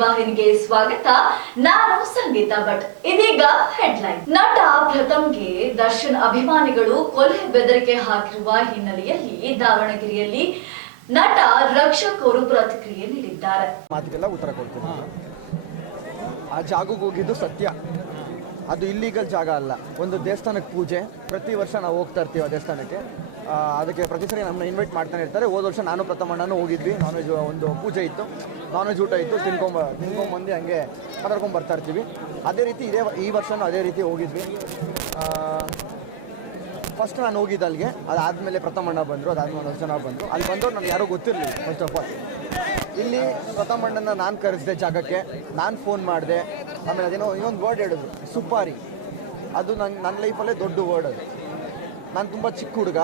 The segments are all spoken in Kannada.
ಸುದ್ದಿವಾಹಿನಿಗೆ ಸ್ವಾಗತ. ನಾನು ಸಂಗೀತ ಭಟ್ ಇದೀಗ ಹೆಡ್ಲೈನ್ ನಟ ಪ್ರಥಮ್ಗೆ ದರ್ಶನ್ ಅಭಿಮಾನಿಗಳು ಕೊಲೆ ಬೆದರಿಕೆ ಹಾಕಿರುವ ಹಿನ್ನೆಲೆಯಲ್ಲಿ ದಾವಣಗೆರೆಯಲ್ಲಿ ನಟ ರಕ್ಷಕ್ ಅವರು ಪ್ರತಿಕ್ರಿಯೆ ನೀಡಿದ್ದಾರೆ. ಮಾತಿಗೆಲ್ಲ ಉತ್ತರ ಕೊಡ್ತೀನಿ. ಆ ಜಾಗಕ್ಕೆ ಹೋಗಿದ್ದು ಸತ್ಯ. ಅದು ಇಲ್ಲಿಗಲ್ ಜಾಗ ಅಲ್ಲ. ಒಂದು ದೇವಸ್ಥಾನಕ್ಕೆ ಪೂಜೆ. ಪ್ರತಿ ವರ್ಷ ನಾವು ಹೋಗ್ತಾ ಇರ್ತೀವಿ ಆ ದೇವಸ್ಥಾನಕ್ಕೆ. ಅದಕ್ಕೆ ಪ್ರತಿ ಸರಿ ನಮ್ಮನ್ನ ಇನ್ವೈಟ್ ಮಾಡ್ತಾನೆ ಇರ್ತಾರೆ. ಹೋದ ವರ್ಷ ನಾನು ಪ್ರಥಮಣ್ಣನೂ ಹೋಗಿದ್ವಿ. ನಾನ್ ವೆಜ್ ಒಂದು ಪೂಜೆ ಇತ್ತು. ನಾನ್ ವೆಜ್ ಊಟ ಇತ್ತು. ತಿನ್ಕೊಂಬ, ತಿನ್ಕೊಂಬಂದು ಹಂಗೆ ಮಾತಾಡ್ಕೊಂಡು ಬರ್ತಾ ಇರ್ತೀವಿ. ಅದೇ ರೀತಿ ಇದೇ ಈ ವರ್ಷನೂ ಅದೇ ರೀತಿ ಹೋಗಿದ್ವಿ. ಫಸ್ಟ್ ನಾನು ಹೋಗಿದ್ದೆ ಅಲ್ಲಿಗೆ. ಅದಾದಮೇಲೆ ಪ್ರಥಮಣ್ಣ ಬಂದರು. ಅದಾದಮೇಲೆ ಒಂದು ಜನ ಬಂದರು. ಅಲ್ಲಿ ಬಂದವರು ನನಗೆ ಯಾರೂ ಗೊತ್ತಿರಲಿಲ್ಲ ಫಸ್ಟ್ ಆಫ್ ಆಲ್ ಇಲ್ಲಿ ಪ್ರಥಮಣ್ಣನ ನಾನು ಕರೆಸಿದೆ ಜಾಗಕ್ಕೆ. ನಾನು ಫೋನ್ ಮಾಡಿದೆ. ಆಮೇಲೆ ಅದೇನೋ ಇನ್ನೊಂದು ವರ್ಡ್ ಹೇಳಿದ್ರು ಸುಪಾರಿ. ಅದು ನನ್ನ ನನ್ನ ಲೈಫಲ್ಲೇ ದೊಡ್ಡ ವರ್ಡ್ ಅದು. ನಾನು ತುಂಬ ಚಿಕ್ಕ ಹುಡುಗ.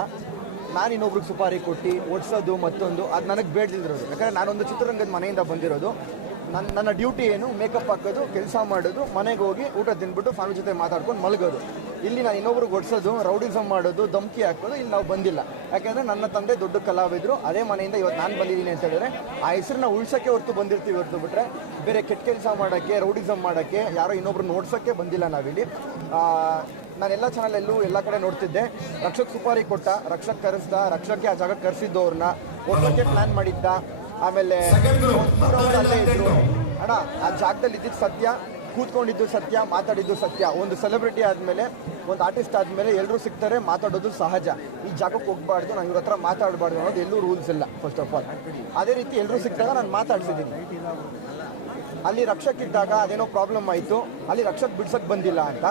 ನಾನು ಇನ್ನೊಬ್ರಿಗೆ ಸುಪಾರಿ ಕೊಟ್ಟು ಓಡಿಸೋದು ಮತ್ತೊಂದು, ಅದು ನನಗೆ ಬೇಡದಿರೋದು. ಯಾಕಂದರೆ ನಾನೊಂದು ಚಿತ್ರರಂಗದ ಮನೆಯಿಂದ ಬಂದಿರೋದು. ನನ್ನ ನನ್ನ ಡ್ಯೂಟಿ ಏನು? ಮೇಕಪ್ ಹಾಕೋದು, ಕೆಲಸ ಮಾಡೋದು, ಮನೆಗೆ ಹೋಗಿ ಊಟ ತಿಂದ್ಬಿಟ್ಟು ಫ್ಯಾಮಿಲಿ ಜೊತೆ ಮಾತಾಡ್ಕೊಂಡು ಮಲಗೋದು. ಇಲ್ಲಿ ನಾನು ಇನ್ನೊಬ್ರಿಗೆ ಒಡ್ಸೋದು ರೌಡಿಸಮ್ ಮಾಡೋದು, ಧಮ್ಕಿ ಹಾಕೋದು ಇಲ್ಲಿ ನಾವು ಬಂದಿಲ್ಲ. ಯಾಕೆಂದರೆ ನನ್ನ ತಂದೆ ದೊಡ್ಡ ಕಲಾವಿದರು, ಅದೇ ಮನೆಯಿಂದ ಇವತ್ತು ನಾನು ಬಂದಿದ್ದೀನಿ ಅಂತ ಹೇಳಿದ್ರೆ, ಆ ಹೆಸರನ್ನ ಉಳ್ಸೋಕ್ಕೆ ಹೊರತು ಬಂದಿರ್ತೀವಿ ಹೊರತು ಬಿಟ್ಟರೆ ಬೇರೆ ಕೆಟ್ಟ ಕೆಲಸ ಮಾಡೋಕ್ಕೆ ರೌಡಿಸಮ್ ಮಾಡೋಕ್ಕೆ, ಯಾರೋ ಇನ್ನೊಬ್ರು ನೋಡ್ಸೋಕ್ಕೆ ಬಂದಿಲ್ಲ ನಾವಿಲ್ಲಿ. ಆ, ಎಲ್ಲ ಚಾನಲಲ್ಲೂ ಎಲ್ಲ ಕಡೆ ನೋಡ್ತಿದ್ದೆ. ರಕ್ಷಕ್ ಸುಪಾರಿ ಕೊಟ್ಟ ರಕ್ಷಕ್ ಕರೆಸ್ದ ರಕ್ಷಕ್ಕೆ ಆ ಜಾಗಕ್ಕೆ ಕರೆಸಿದ್ದು ಅವ್ರನ್ನ. ಒಟ್ಟಕ್ಕೆ ಪ್ಲಾನ್ ಮಾಡಿದ್ದ. ಆಮೇಲೆ ಅವ್ರು ಅಲ್ಲೇ ಇದ್ರು. ಅಣ್ಣ ಆ ಜಾಗದಲ್ಲಿ ಇದ್ದಿದ್ದು ಸತ್ಯ ಕೂತ್ಕೊಂಡಿದ್ದು ಸತ್ಯ ಮಾತಾಡಿದ್ದು ಸತ್ಯ. ಒಂದು ಸೆಲೆಬ್ರಿಟಿ ಆದಮೇಲೆ ಒಂದು ಆರ್ಟಿಸ್ಟ್ ಆದಮೇಲೆ ಎಲ್ಲರೂ ಸಿಗ್ತಾರೆ ಮಾತಾಡೋದು ಸಹಜ. ಈ ಜಾಗಕ್ಕೆ ಹೋಗ್ಬಾರ್ದು ನಾನು ಇವ್ರ ಹತ್ರ ಮಾತಾಡಬಾರ್ದು ಅನ್ನೋದು ಎಲ್ಲೂ ರೂಲ್ಸ್ ಇಲ್ಲ ಫಸ್ಟ್ ಆಫ್ ಆಲ್ ಅದೇ ರೀತಿ ಎಲ್ಲರೂ ಸಿಕ್ಕಿದಾಗ ನಾನು ಮಾತಾಡ್ಸಿದ್ದೀನಿ. ಅಲ್ಲಿ ರಕ್ಷಕ್ ಇದ್ದಾಗ ಅದೇನೋ ಪ್ರಾಬ್ಲಮ್ ಆಯಿತು. ಅಲ್ಲಿ ರಕ್ಷಕ್ ಬಿಡ್ಸಕ್ಕೆ ಬಂದಿಲ್ಲ ಅಂತ.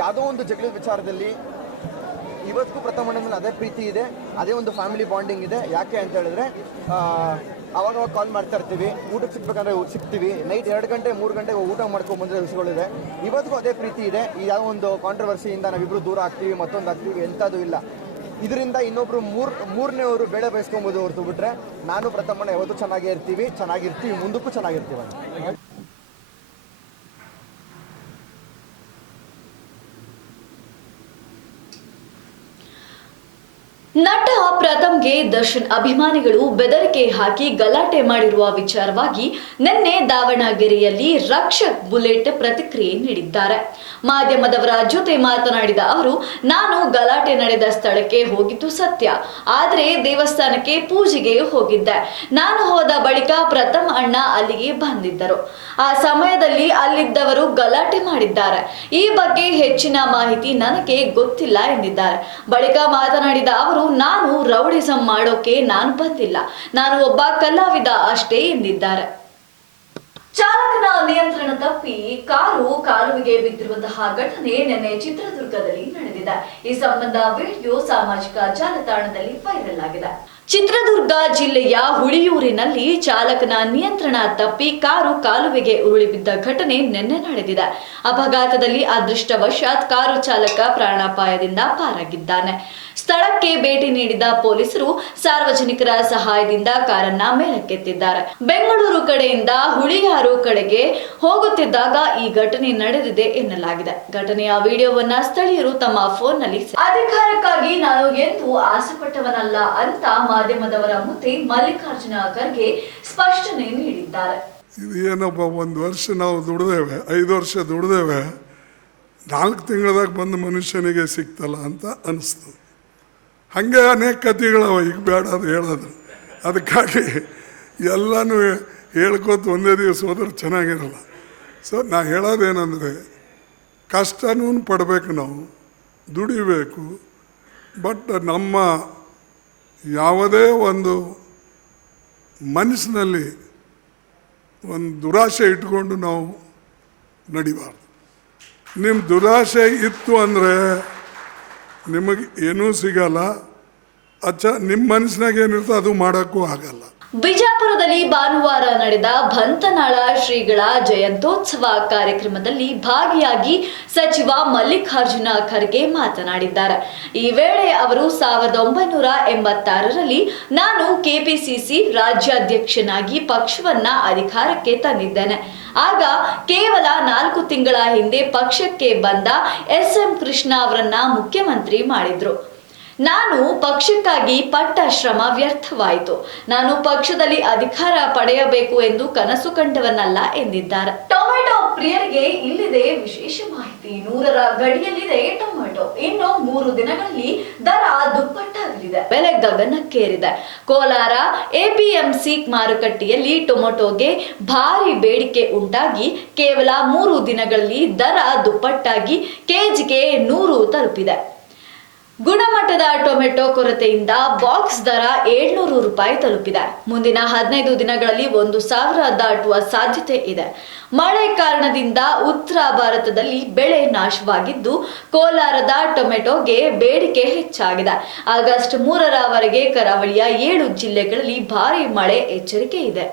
ಯಾವುದೋ ಒಂದು ಜಗಳದ ವಿಚಾರದಲ್ಲಿ ಇವತ್ತಿಗೂ ಪ್ರಥಮ ಮೇಲೆ ಅದೇ ಪ್ರೀತಿ ಇದೆ, ಅದೇ ಒಂದು ಫ್ಯಾಮಿಲಿ ಬಾಂಡಿಂಗ್ ಇದೆ. ಯಾಕೆ ಅಂತ ಹೇಳಿದ್ರೆ ಅವಾಗ ಕಾಲ್ ಮಾಡ್ತಾ ಇರ್ತೀವಿ, ಊಟಕ್ಕೆ ಸಿಗ್ಬೇಕಂದ್ರೆ ಸಿಗ್ತೀವಿ. ನೈಟ್ ಎರಡು ಗಂಟೆ, ಮೂರು ಗಂಟೆಗೆ ಊಟ ಮಾಡ್ಕೊಂಡು ಬಂದಿರೋ ವಿಷಯಗಳಿದೆ ಇವತ್ತಿಗೂ ಅದೇ ಪ್ರೀತಿ ಇದೆ. ಯಾವ ಒಂದು ಕಾಂಟ್ರವರ್ಸಿಯಿಂದ ನಾವಿಬ್ಬರು ದೂರ ಆಗ್ತೀವಿ, ಮತ್ತೊಂದು ಆಗ್ತೀವಿ, ಎಂಥದ್ದು ಇಲ್ಲ. ಇದರಿಂದ ಇನ್ನೊಬ್ರು ಮೂರ್ ಮೂರನೇವರು ಬೆಳೆ ಬಯಸ್ಕೊಬೋದು ಹೊರತು ಬಿಟ್ರೆ, ನಾನು ಪ್ರಥಮ ಯಾವತ್ತೂ ಚೆನ್ನಾಗೇ ಇರ್ತೀವಿ, ಚೆನ್ನಾಗಿರ್ತೀವಿ, ಮುಂದಕ್ಕೂ ಚೆನ್ನಾಗಿರ್ತೀವಿ ನಟ ಪ್ರಥಮ್ಗೆ ದರ್ಶನ್ ಅಭಿಮಾನಿಗಳು ಬೆದರಿಕೆ ಹಾಕಿ ಗಲಾಟೆ ಮಾಡಿರುವ ವಿಚಾರವಾಗಿ ನಿನ್ನೆ ದಾವಣಗೆರೆಯಲ್ಲಿ ರಕ್ಷಕ್ ಬುಲೆಟ್ ಪ್ರತಿಕ್ರಿಯೆ ನೀಡಿದ್ದಾರೆ. ಮಾಧ್ಯಮದವರ ಜೊತೆ ಮಾತನಾಡಿದ ಅವರು, ನಾನು ಗಲಾಟೆ ನಡೆದ ಸ್ಥಳಕ್ಕೆ ಹೋಗಿದ್ದು ಸತ್ಯ. ಆದರೆ ದೇವಸ್ಥಾನಕ್ಕೆ ಪೂಜೆಗೆ ಹೋಗಿದ್ದೆ. ನಾನು ಹೋದ ಬಳಿಕ ಪ್ರಥಮ ಅಣ್ಣ ಅಲ್ಲಿಗೆ ಬಂದಿದ್ದರು. ಆ ಸಮಯದಲ್ಲಿ ಅಲ್ಲಿದ್ದವರು ಗಲಾಟೆ ಮಾಡಿದ್ದಾರೆ. ಈ ಬಗ್ಗೆ ಹೆಚ್ಚಿನ ಮಾಹಿತಿ ನನಗೆ ಗೊತ್ತಿಲ್ಲ ಎಂದಿದ್ದಾರೆ. ಬಳಿಕ ಮಾತನಾಡಿದ ಅವರು, ನಾನು ರೌಡಿಸಂ ಮಾಡೋಕೆ ನಾನು ಬಂದಿಲ್ಲ. ನಾನು ಒಬ್ಬ ಕಲಾವಿದ ಅಷ್ಟೇ ಎಂದಿದ್ದಾರೆ. ಚಾಲಕನ ನಿಯಂತ್ರಣ ತಪ್ಪಿ ಕಾರು ಕಾಲುವೆಗೆ ಬಿದ್ದಿರುವಂತಹ ಘಟನೆ ನಿನ್ನೆ ಚಿತ್ರದುರ್ಗದಲ್ಲಿ ನಡೆದಿದೆ. ಈ ಸಂಬಂಧ ವಿಡಿಯೋ ಸಾಮಾಜಿಕ ಜಾಲತಾಣದಲ್ಲಿ ವೈರಲ್ ಆಗಿದೆ. ಚಿತ್ರದುರ್ಗ ಜಿಲ್ಲೆಯ ಹುಳಿಯೂರಿನಲ್ಲಿ ಚಾಲಕನ ನಿಯಂತ್ರಣ ತಪ್ಪಿ ಕಾರು ಕಾಲುವೆಗೆ ಉರುಳಿ ಬಿದ್ದ ಘಟನೆ ನಿನ್ನೆ ನಡೆದಿದೆ. ಅಪಘಾತದಲ್ಲಿ ಅದೃಷ್ಟವಶಾತ್ ಕಾರು ಚಾಲಕ ಪ್ರಾಣಾಪಾಯದಿಂದ ಪಾರಾಗಿದ್ದಾನೆ. ಸ್ಥಳಕ್ಕೆ ಭೇಟಿ ನೀಡಿದ ಪೊಲೀಸರು ಸಾರ್ವಜನಿಕರ ಸಹಾಯದಿಂದ ಕಾರನ್ನ ಮೇಲಕ್ಕೆತ್ತಿದ್ದಾರೆ. ಬೆಂಗಳೂರು ಕಡೆಯಿಂದ ಹುಳಿಯಾರು ಕಡೆಗೆ ಹೋಗುತ್ತಿದ್ದಾಗ ಈ ಘಟನೆ ನಡೆದಿದೆ ಎನ್ನಲಾಗಿದೆ. ಘಟನೆಯ ವಿಡಿಯೋವನ್ನ ಸ್ಥಳೀಯರು ತಮ್ಮ ಫೋನ್ನಲ್ಲಿ ಅಧಿಕಾರಕ್ಕಾಗಿ ನಾನು ಎಂದು ಆಸೆಪಟ್ಟವನಲ್ಲ ಅಂತ ಮಾಧ್ಯಮದವರ ಮುಂದೆ ಮಲ್ಲಿಕಾರ್ಜುನ ಖರ್ಗೆ ಸ್ಪಷ್ಟನೆ ನೀಡಿದ್ದಾರೆ. ಇದು ಏನಪ್ಪ ಒಂದು ವರ್ಷ ನಾವು ದುಡ್ದೇವೆ, ಐದು ವರ್ಷ ದುಡ್ದೇವೆ, ನಾಲ್ಕು ತಿಂಗಳದಾಗ ಬಂದು ಮನುಷ್ಯನಿಗೆ ಸಿಕ್ತಲ್ಲ ಅಂತ ಅನಿಸ್ತು. ಹಾಗೆ ಅನೇಕ ಕಥೆಗಳವ, ಈಗ ಬೇಡ ಅದು ಹೇಳೋದು. ಅದಕ್ಕಾಗಿ ಎಲ್ಲನೂ ಹೇಳ್ಕೊತ ಒಂದೇ ದಿವಸ ಹೋದ್ರೆ ಚೆನ್ನಾಗಿರಲ್ಲ. ಸೊ ನಾ ಹೇಳೋದೇನೆಂದರೆ ಕಷ್ಟನೂ ಪಡಬೇಕು ನಾವು, ದುಡಿಬೇಕು ಬಟ್ ನಮ್ಮ ಯಾವುದೇ ಒಂದು ಮನಸ್ಸಿನಲ್ಲಿ ಒಂದು ದುರಾಶೆ ಇಟ್ಕೊಂಡು ನಾವು ನಡಿಬಾರ್ದು. ನಿಮ್ಮ ದುರಾಶೆ ಇತ್ತು ಅಂದರೆ ನಿಮಗೆ ಏನೂ ಸಿಗಲ್ಲ. ಅಚ್ಚ ನಿಮ್ಮ ಮನಸ್ಸಿನಾಗ ಏನಿರ್ತೋ ಅದು ಮಾಡೋಕ್ಕೂ ಆಗಲ್ಲ. ಬಿಜಾಪುರದಲ್ಲಿ ಭಾನುವಾರ ನಡೆದ ಭಂತನಾಳ ಶ್ರೀಗಳ ಜಯಂತ್ಯೋತ್ಸವ ಕಾರ್ಯಕ್ರಮದಲ್ಲಿ ಭಾಗಿಯಾಗಿ ಸಚಿವ ಮಲ್ಲಿಕಾರ್ಜುನ ಖರ್ಗೆ ಮಾತನಾಡಿದ್ದಾರೆ. ಈ ವೇಳೆ ಅವರು ಸಾವಿರದ ಒಂಬೈನೂರ ಎಂಬತ್ತಾರರಲ್ಲಿ ನಾನು ಕೆಪಿಸಿಸಿ ರಾಜ್ಯಾಧ್ಯಕ್ಷನಾಗಿ ಪಕ್ಷವನ್ನ ಅಧಿಕಾರಕ್ಕೆ ತಂದಿದ್ದೇನೆ. ಆಗ ಕೇವಲ ನಾಲ್ಕು ತಿಂಗಳ ಹಿಂದೆ ಪಕ್ಷಕ್ಕೆ ಬಂದ ಎಸ್ ಎಂ ಕೃಷ್ಣ ಅವರನ್ನ ಮುಖ್ಯಮಂತ್ರಿ ಮಾಡಿದ್ರು. ನಾನು ಪಕ್ಷಕ್ಕಾಗಿ ಪಟ್ಟ ಶ್ರಮ ವ್ಯರ್ಥವಾಯಿತು. ನಾನು ಪಕ್ಷದಲ್ಲಿ ಅಧಿಕಾರ ಪಡೆಯಬೇಕು ಎಂದು ಕನಸು ಕಂಡವನಲ್ಲ ಎಂದಿದ್ದಾರೆ. ಟೊಮೆಟೊ ಪ್ರಿಯರಿಗೆ ಇಲ್ಲಿದೆ ವಿಶೇಷ ಮಾಹಿತಿ. ನೂರರ ಗಡಿಯಲ್ಲಿದೆ ಟೊಮೆಟೊ. ಇನ್ನು ಮೂರು ದಿನಗಳಲ್ಲಿ ದರ ದುಪ್ಪಟ್ಟಾಗಲಿದೆ. ಬೆಲೆ ಗಗನಕ್ಕೇರಿದೆ. ಕೋಲಾರ ಎಪಿಎಂಸಿ ಮಾರುಕಟ್ಟೆಯಲ್ಲಿ ಟೊಮೆಟೊಗೆ ಭಾರಿ ಬೇಡಿಕೆ ಉಂಟಾಗಿ ಕೇವಲ ಮೂರು ದಿನಗಳಲ್ಲಿ ದರ ದುಪ್ಪಟ್ಟಾಗಿ ಕೆಜಿಗೆ ನೂರು ತಲುಪಿದೆ. ಗುಣಮಟ್ಟದ ಟೊಮೆಟೊ ಕೊರತೆಯಿಂದ ಬಾಕ್ಸ್ ದರ ಏಳ್ನೂರು ರೂಪಾಯಿ ತಲುಪಿದೆ. ಮುಂದಿನ ಹದಿನೈದು ದಿನಗಳಲ್ಲಿ ಒಂದು ಸಾವಿರ ದಾಟುವ ಸಾಧ್ಯತೆ ಇದೆ. ಮಳೆ ಕಾರಣದಿಂದ ಉತ್ತರ ಭಾರತದಲ್ಲಿ ಬೆಳೆ ನಾಶವಾಗಿದ್ದು, ಕೋಲಾರದ ಟೊಮೆಟೊಗೆ ಬೇಡಿಕೆ ಹೆಚ್ಚಾಗಿದೆ. ಆಗಸ್ಟ್ ಮೂರರವರೆಗೆ ಕರಾವಳಿಯ ಏಳು ಜಿಲ್ಲೆಗಳಲ್ಲಿ ಭಾರಿ ಮಳೆ ಎಚ್ಚರಿಕೆ ಇದೆ.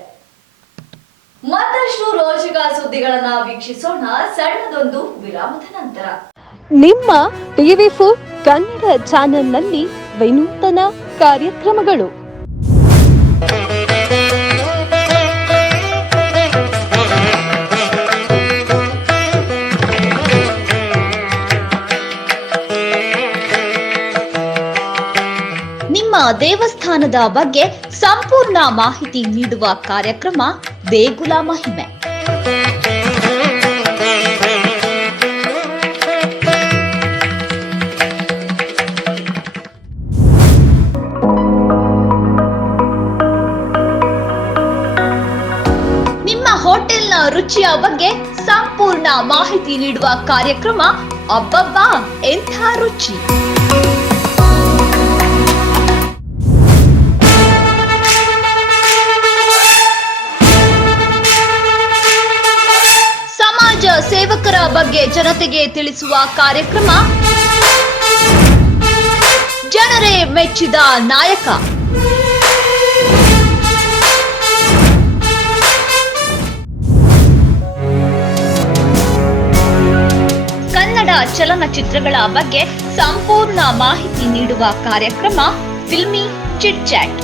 ಮತ್ತಷ್ಟು ರೋಚಕ ಸುದ್ದಿಗಳನ್ನ ವೀಕ್ಷಿಸೋಣ. ಸಣ್ಣದೊಂದು ವಿರಾಮದ ನಂತರ. ನಿಮ್ಮ ಟಿವಿ ಫೋರ್ ಕನ್ನಡ ಚಾನೆಲ್ನಲ್ಲಿ ವಿನೂತನ ಕಾರ್ಯಕ್ರಮಗಳು. ನಿಮ್ಮ ದೇವಸ್ಥಾನದ ಬಗ್ಗೆ ಸಂಪೂರ್ಣ ಮಾಹಿತಿ ನೀಡುವ ಕಾರ್ಯಕ್ರಮ ದೇಗುಲ ಮಹಿಮೆ. ಹೋಟೆಲ್ನ ರುಚಿಯ ಬಗ್ಗೆ ಸಂಪೂರ್ಣ ಮಾಹಿತಿ ನೀಡುವ ಕಾರ್ಯಕ್ರಮ ಅಬ್ಬಬ್ಬಾ, ಎಂಥ ರುಚಿ. ಸಮಾಜ ಸೇವಕರ ಬಗ್ಗೆ ಜನತೆಗೆ ತಿಳಿಸುವ ಕಾರ್ಯಕ್ರಮ. ಜನರೇ ಮೆಚ್ಚಿದ ನಾಯಕ. ಚಲನಚಿತ್ರಗಳ ಬಗ್ಗೆ ಸಂಪೂರ್ಣ ಮಾಹಿತಿ ನೀಡುವ ಕಾರ್ಯಕ್ರಮ ಫಿಲ್ಮಿ ಚಿಟ್ ಚಾಟ್.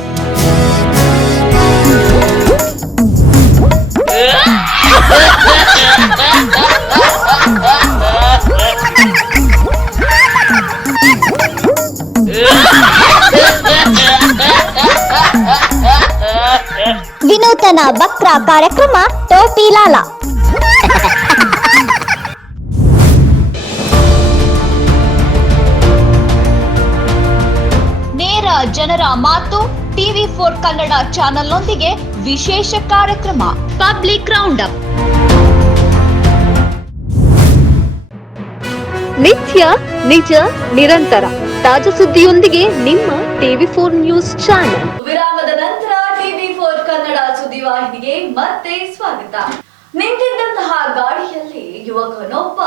ವಿನೂತನ ವಕ್ರ ಕಾರ್ಯಕ್ರಮ ಟೋಪಿ ಲಾಲ. ಜನರ ಮಾತು ಟಿವಿ ಫೋರ್ ಕನ್ನಡ ಚಾನೆಲ್ನೊಂದಿಗೆ ವಿಶೇಷ ಕಾರ್ಯಕ್ರಮ ಪಬ್ಲಿಕ್ ರೌಂಡ್ ಅಪ್ ನಿತ್ಯ ನಿಜ ನಿರಂತರ. ತಾಜಾ ಸುದ್ದಿಯೊಂದಿಗೆ ನಿಮ್ಮ ಟಿವಿ ಫೋರ್ ನ್ಯೂಸ್ ಚಾನೆಲ್. ವಿರಾಮದ ನಂತರ ಟಿವಿ ಫೋರ್ ಕನ್ನಡ ಸುದ್ದಿವಾಹಿನಿಗೆ ಮತ್ತೆ ಸ್ವಾಗತ. ನಿಂತಿದ್ದಂತಹ ಗಾಡಿಯಲ್ಲಿ ಯುವಕನೊಬ್ಬ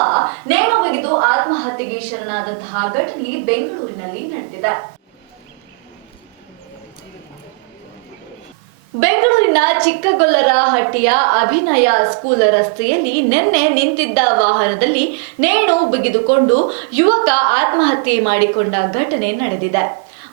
ನೇಣು ಬಿಗಿದು ಆತ್ಮಹತ್ಯೆಗೆ ಶರಣಾದಂತಹ ಘಟನೆ ಬೆಂಗಳೂರಿನಲ್ಲಿ ನಡೆದಿದೆ. ಬೆಂಗಳೂರಿನ ಚಿಕ್ಕಗೊಲ್ಲರಹಟ್ಟಿಯ ಅಭಿನಯ ಸ್ಕೂಲ್ ರಸ್ತೆಯಲ್ಲಿ ನಿನ್ನೆ ನಿಂತಿದ್ದ ವಾಹನದಲ್ಲಿ ನೇಣು ಬಿಗಿದುಕೊಂಡು ಯುವಕ ಆತ್ಮಹತ್ಯೆ ಮಾಡಿಕೊಂಡ ಘಟನೆ ನಡೆದಿದೆ.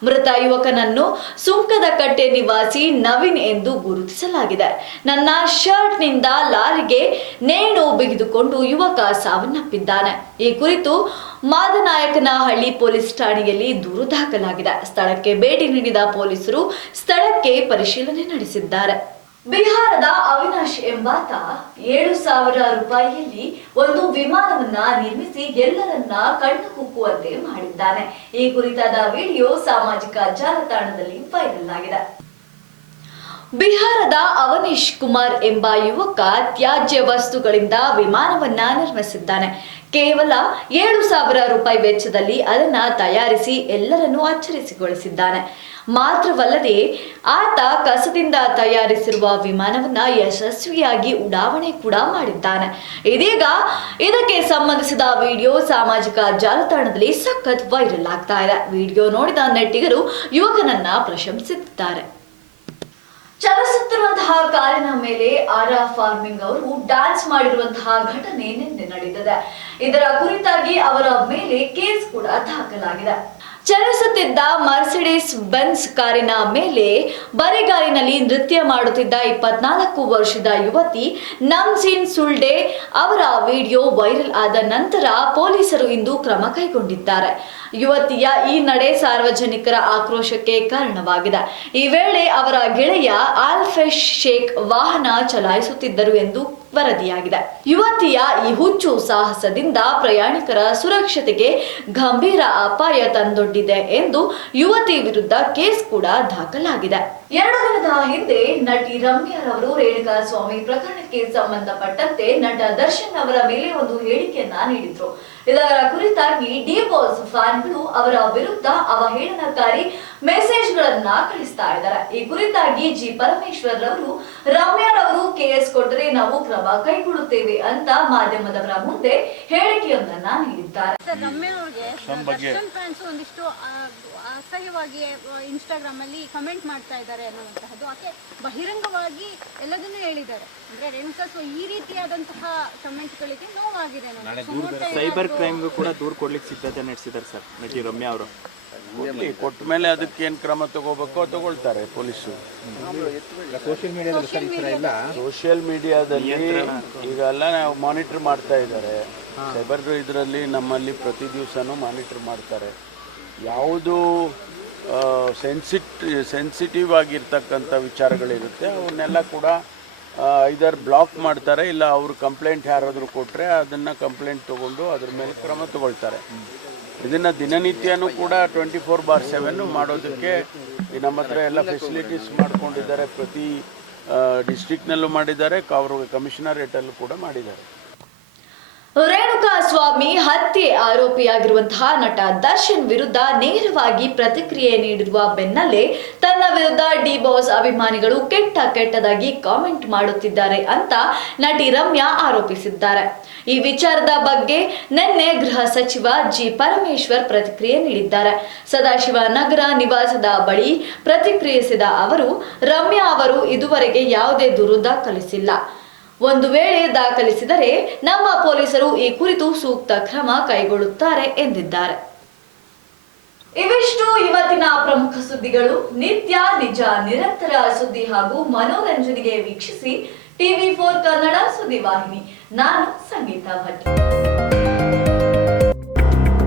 ಮೃತ ಯುವಕನನ್ನು ಸುಂಕದ ಕಟ್ಟೆ ನಿವಾಸಿ ನವೀನ್ ಎಂದು ಗುರುತಿಸಲಾಗಿದೆ. ನನ್ನ ಶರ್ಟ್ನಿಂದ ಲಾರಿಗೆ ನೇಣು ಬಿಗಿದುಕೊಂಡು ಯುವಕ ಸಾವನ್ನಪ್ಪಿದ್ದಾನೆ. ಈ ಕುರಿತು ಮಾದನಾಯಕನಹಳ್ಳಿ ಪೊಲೀಸ್ ಠಾಣೆಯಲ್ಲಿ ದೂರು ದಾಖಲಾಗಿದೆ. ಸ್ಥಳಕ್ಕೆ ಭೇಟಿ ನೀಡಿದ ಪೊಲೀಸರು ಸ್ಥಳಕ್ಕೆ ಪರಿಶೀಲನೆ ನಡೆಸಿದ್ದಾರೆ. ಬಿಹಾರದ ಅವಿನಾಶ್ ಎಂಬಾತ ಏಳು ಸಾವಿರ ರೂಪಾಯಿಯಲ್ಲಿ ಒಂದು ವಿಮಾನವನ್ನ ನಿರ್ಮಿಸಿ ಎಲ್ಲರನ್ನ ಕಣ್ಣು ಕುಕ್ಕುವಂತೆ ಮಾಡಿದ್ದಾನೆ. ಈ ಕುರಿತಾದ ವಿಡಿಯೋ ಸಾಮಾಜಿಕ ಜಾಲತಾಣದಲ್ಲಿ ವೈರಲ್ ಆಗಿದೆ. ಬಿಹಾರದ ಅವನೀಶ್ ಕುಮಾರ್ ಎಂಬ ಯುವಕ ತ್ಯಾಜ್ಯ ವಸ್ತುಗಳಿಂದ ವಿಮಾನವನ್ನ ನಿರ್ಮಿಸಿದ್ದಾನೆ. ಕೇವಲ ಏಳು ಸಾವಿರ ರೂಪಾಯಿ ವೆಚ್ಚದಲ್ಲಿ ಅದನ್ನ ತಯಾರಿಸಿ ಎಲ್ಲರನ್ನೂ ಅಚ್ಚರಿಸಿಗೊಳಿಸಿದ್ದಾನೆ. ಮಾತ್ರವಲ್ಲದೆ ಆತ ಕಸದಿಂದ ತಯಾರಿಸಿರುವ ವಿಮಾನವನ್ನ ಯಶಸ್ವಿಯಾಗಿ ಉಡಾವಣೆ ಕೂಡ ಮಾಡಿದ್ದಾನೆ. ಇದೀಗ ಇದಕ್ಕೆ ಸಂಬಂಧಿಸಿದ ವಿಡಿಯೋ ಸಾಮಾಜಿಕ ಜಾಲತಾಣದಲ್ಲಿ ಸಖತ್ ವೈರಲ್ ಆಗ್ತಾ ಇದೆ. ವಿಡಿಯೋ ನೋಡಿದ ನೆಟ್ಟಿಗರು ಯುವಕನನ್ನ ಪ್ರಶಂಸಿಸಿದ್ದಾರೆ. ಚಲಿಸುತ್ತಿರುವಂತಹ ಕಾರಿನ ಮೇಲೆ ಆರಾ ಫಾರ್ಮಿಂಗ್ ಅವರು ಡ್ಯಾನ್ಸ್ ಮಾಡಿರುವಂತಹ ಘಟನೆ ನಿನ್ನೆ ನಡೆದಿದೆ. ಇದರ ಕುರಿತಾಗಿ ಅವರ ಮೇಲೆ ಕೇಸ್ ಕೂಡ ದಾಖಲಾಗಿದೆ. ಚಲಿಸುತ್ತಿದ್ದ ಮರ್ಸಿಡಿಸ್ ಬೆನ್ಸ್ ಕಾರಿನ ಮೇಲೆ ಬರೆಗಾಲಿನಲ್ಲಿ ನೃತ್ಯ ಮಾಡುತ್ತಿದ್ದ ಇಪ್ಪತ್ನಾಲ್ಕು ವರ್ಷದ ಯುವತಿ ನಮ್ಸಿನ್ ಸುಲ್ಡೆ ಅವರ ವಿಡಿಯೋ ವೈರಲ್ ಆದ ನಂತರ ಪೊಲೀಸರು ಇಂದು ಕ್ರಮ ಕೈಗೊಂಡಿದ್ದಾರೆ. ಯುವತಿಯ ಈ ನಡೆ ಸಾರ್ವಜನಿಕರ ಆಕ್ರೋಶಕ್ಕೆ ಕಾರಣವಾಗಿದೆ. ಈ ವೇಳೆ ಅವರ ಗೆಳೆಯ ಆಲ್ಫೆಶ್ ಶೇಖ್ ವಾಹನ ಚಲಾಯಿಸುತ್ತಿದ್ದರು ಎಂದು ವರದಿಯಾಗಿದೆ. ಯುವತಿಯ ಈ ಹುಚ್ಚು ಸಾಹಸದಿಂದ ಪ್ರಯಾಣಿಕರ ಸುರಕ್ಷತೆಗೆ ಗಂಭೀರ ಅಪಾಯ ತಂದೊಡ್ಡಿದೆ ಎಂದು ಯುವತಿ ವಿರುದ್ಧ ಕೇಸ್ ಕೂಡ ದಾಖಲಾಗಿದೆ. ಎರಡು ದಿನದ ಹಿಂದೆ ನಟಿ ರಮ್ಯಾರವರು ರೇಣುಕಾ ಸ್ವಾಮಿ ಪ್ರಕರಣಕ್ಕೆ ಸಂಬಂಧಪಟ್ಟಂತೆ ನಟ ದರ್ಶನ್ ಅವರ ಮೇಲೆ ಒಂದು ಹೇಳಿಕೆಯನ್ನ ನೀಡಿದ್ರು. ಇದರ ಕುರಿತಾಗಿ ಡಿ ಬಾಸ್ ಫ್ಯಾನ್ಗಳು ಅವರ ವಿರುದ್ಧ ಅವಹೇಳನಕಾರಿ ಮೆಸೇಜ್ಗಳನ್ನ ಕಳಿಸ್ತಾ ಇದ್ದಾರೆ. ಈ ಕುರಿತಾಗಿ ಜಿ. ಪರಮೇಶ್ವರ್ ರವರು ರಮ್ಯಾರವರು ಕೆಎಸ್ ಕೊಟ್ಟರೆ ನಾವು ಕ್ರಮ ಕೈಗೊಳ್ಳುತ್ತೇವೆ ಅಂತ ಮಾಧ್ಯಮದವರ ಮುಂದೆ ಹೇಳಿಕೆಯೊಂದನ್ನ ನೀಡಿದ್ದಾರೆ. ಸರ್ ರಮ್ಯಾ ಅವ್ರಿಗೆ ದರ್ಶನ್ ಫ್ಯಾನ್ಸ್ ಒಂದಿಷ್ಟು ಅಸಹ್ಯವಾಗಿ ಇನ್ಸ್ಟಾಗ್ರಾಮ್ ಅಲ್ಲಿ ಕಮೆಂಟ್ ಮಾಡ್ತಾ ಇದ್ದಾರೆ ಅನ್ನುವಂತಹದ್ದು. ಆಕೆ ಬಹಿರಂಗವಾಗಿ ಎಲ್ಲದನ್ನೂ ಹೇಳಿದ್ದಾರೆ. ಅಂದ್ರೆ ರೇಣುಕಾ ಸೊ ಈ ರೀತಿಯಾದಂತಹ ಕಮೆಂಟ್ಗಳಿಗೆ ನೋವಾಗಿದೆ ಸೈಬರ್ ಕ್ರೈಮ್ಗೂ ಕೂಡ ದೂರು ಕೊಡ್ಲಿಕ್ಕೆ ಸಿದ್ಧತೆ ನಡೆಸಿದ್ದಾರೆ ಸರ್ ನಟಿ ರಮ್ಯಾ ಅವರು. ಕೊಡ್ಲಿ ಕೊಟ್ಟ ಮೇಲೆ ಅದಕ್ಕೆ ಏನು ಕ್ರಮ ತಗೋಬೇಕೋ ತಗೊಳ್ತಾರೆ ಪೊಲೀಸರು ಸೋಷಿಯಲ್ ಮೀಡಿಯಾದಲ್ಲಿ ಈಗ ನಾವು ಮಾನಿಟರ್ ಮಾಡ್ತಾ ಇದ್ದಾರೆ. ಸೈಬರ್ ಇದರಲ್ಲಿ ನಮ್ಮಲ್ಲಿ ಪ್ರತಿ ದಿವಸನೂ ಮಾನಿಟರ್ ಮಾಡ್ತಾರೆ. ಯಾವುದು ಸೆನ್ಸಿಟ್ ಸೆನ್ಸಿಟಿವ್ ಆಗಿರ್ತಕ್ಕಂಥ ವಿಚಾರಗಳಿರುತ್ತೆ. ಅವನ್ನೆಲ್ಲ ಕೂಡ ಇದರ್ ಬ್ಲಾಕ್ ಮಾಡ್ತಾರೆ. ಇಲ್ಲ ಅವರು ಕಂಪ್ಲೇಂಟ್ ಯಾರಾದರೂ ಕೊಟ್ಟರೆ ಅದನ್ನು ಕಂಪ್ಲೇಂಟ್ ತೊಗೊಂಡು ಅದ್ರ ಮೇಲೆ ಕ್ರಮ ತಗೊಳ್ತಾರೆ. ಇದನ್ನು ದಿನನಿತ್ಯನೂ ಕೂಡ ಟ್ವೆಂಟಿ ಫೋರ್ ಬಾರ್ ಸೆವೆನ್ ಮಾಡೋದಕ್ಕೆ ನಮ್ಮ ಹತ್ರ ಎಲ್ಲ ಫೆಸಿಲಿಟೀಸ್ ಮಾಡ್ಕೊಂಡಿದ್ದಾರೆ. ಪ್ರತಿ ಡಿಸ್ಟ್ರಿಕ್ಟ್ನಲ್ಲೂ ಮಾಡಿದ್ದಾರೆ. ಅವರು ಕಮಿಷನರೇಟಲ್ಲೂ ಕೂಡ ಮಾಡಿದ್ದಾರೆ. ರೇಣುಕಾ ಸ್ವಾಮಿ ಹತ್ಯೆ ಆರೋಪಿಯಾಗಿರುವಂತಹ ನಟ ದರ್ಶನ್ ವಿರುದ್ಧ ನೇರವಾಗಿ ಪ್ರತಿಕ್ರಿಯೆ ನೀಡಿರುವ ಬೆನ್ನಲ್ಲೇ ತನ್ನ ವಿರುದ್ಧ ಡಿ ಬಾಸ್ ಅಭಿಮಾನಿಗಳು ಕೆಟ್ಟ ಕೆಟ್ಟದಾಗಿ ಕಾಮೆಂಟ್ ಮಾಡುತ್ತಿದ್ದಾರೆ ಅಂತ ನಟಿ ರಮ್ಯಾ ಆರೋಪಿಸಿದ್ದಾರೆ. ಈ ವಿಚಾರದ ಬಗ್ಗೆ ನಿನ್ನೆ ಗೃಹ ಸಚಿವ ಜಿ ಪರಮೇಶ್ವರ್ ಪ್ರತಿಕ್ರಿಯೆ ನೀಡಿದ್ದಾರೆ. ಸದಾಶಿವ ನಗರ ನಿವಾಸದ ಬಳಿ ಪ್ರತಿಕ್ರಿಯಿಸಿದ ಅವರು, ರಮ್ಯಾ ಅವರು ಇದುವರೆಗೆ ಯಾವುದೇ ದೂರು ದಾಖಲಿಸಿಲ್ಲ ಒಂದು ವೇಳೆ ದಾಖಲಿಸಿದರೆ ನಮ್ಮ ಪೊಲೀಸರು ಈ ಕುರಿತು ಸೂಕ್ತ ಕ್ರಮ ಕೈಗೊಳ್ಳುತ್ತಾರೆ ಎಂದಿದ್ದಾರೆ. ಇವಿಷ್ಟು ಇವತ್ತಿನ ಪ್ರಮುಖ ಸುದ್ದಿಗಳು. ನಿತ್ಯ, ನಿಜ, ನಿರಂತರ ಸುದ್ದಿ ಹಾಗೂ ಮನೋರಂಜನೆಗೆ ವೀಕ್ಷಿಸಿ ಟಿವಿ ಫೋರ್ ಕನ್ನಡ ಸುದ್ದಿವಾಹಿನಿ. ನಾನು ಸಂಗೀತ ಭಟ್.